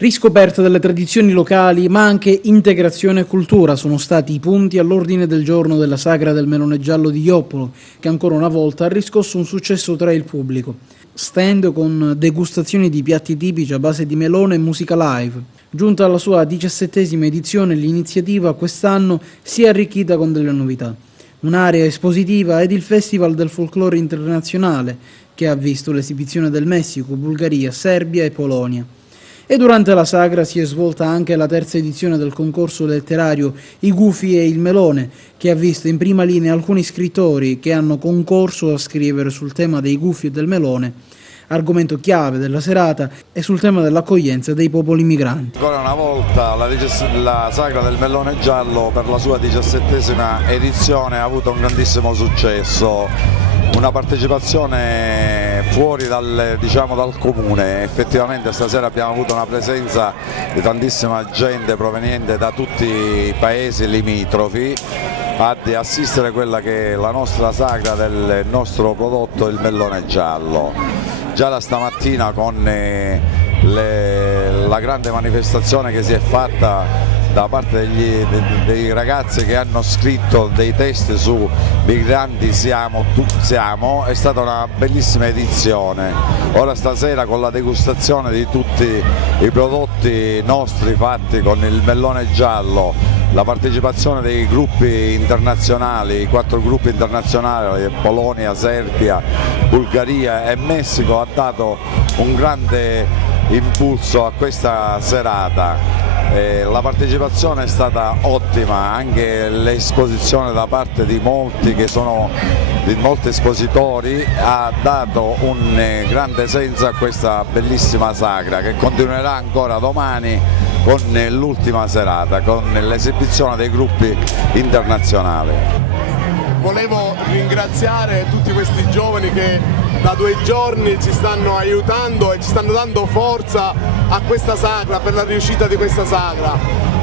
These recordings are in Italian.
Riscoperta delle tradizioni locali, ma anche integrazione e cultura sono stati i punti all'ordine del giorno della Sagra del Melone Giallo di Joppolo, che ancora una volta ha riscosso un successo tra il pubblico. Stand con degustazioni di piatti tipici a base di melone e musica live. Giunta alla sua 17ª edizione, l'iniziativa quest'anno si è arricchita con delle novità. Un'area espositiva ed il Festival del Folklore Internazionale, che ha visto l'esibizione del Messico, Bulgaria, Serbia e Polonia. E durante la sagra si è svolta anche la terza edizione del concorso letterario I Gufi e il Melone, che ha visto in prima linea alcuni scrittori che hanno concorso a scrivere sul tema dei gufi e del melone, argomento chiave della serata, e sul tema dell'accoglienza dei popoli migranti. Ancora una volta la Sagra del Melone Giallo per la sua 17ª edizione ha avuto un grandissimo successo. Una partecipazione fuori dal comune. Effettivamente stasera abbiamo avuto una presenza di tantissima gente proveniente da tutti i paesi limitrofi ad assistere a quella che è la nostra sagra del nostro prodotto, il melone giallo. Già da stamattina con la grande manifestazione che si è fatta da parte dei ragazzi che hanno scritto dei testi su Migranti siamo, è stata una bellissima edizione. Ora stasera con la degustazione di tutti i prodotti nostri fatti con il melone giallo, la partecipazione dei gruppi internazionali, i 4 gruppi internazionali, Polonia, Serbia, Bulgaria e Messico, ha dato un grande impulso a questa serata. La partecipazione è stata ottima, anche l'esposizione da parte di molti espositori ha dato un grande senso a questa bellissima sagra che continuerà ancora domani con l'ultima serata, con l'esibizione dei gruppi internazionali. Volevo ringraziare tutti questi giovani che da 2 giorni ci stanno aiutando e ci stanno dando forza a questa sagra, per la riuscita di questa sagra.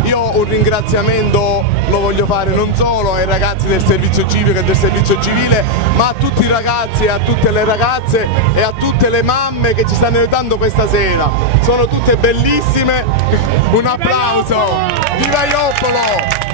Io un ringraziamento lo voglio fare non solo ai ragazzi del servizio civico e del servizio civile, ma a tutti i ragazzi, a tutte le ragazze e a tutte le mamme che ci stanno aiutando questa sera. Sono tutte bellissime, un applauso! Viva Joppolo!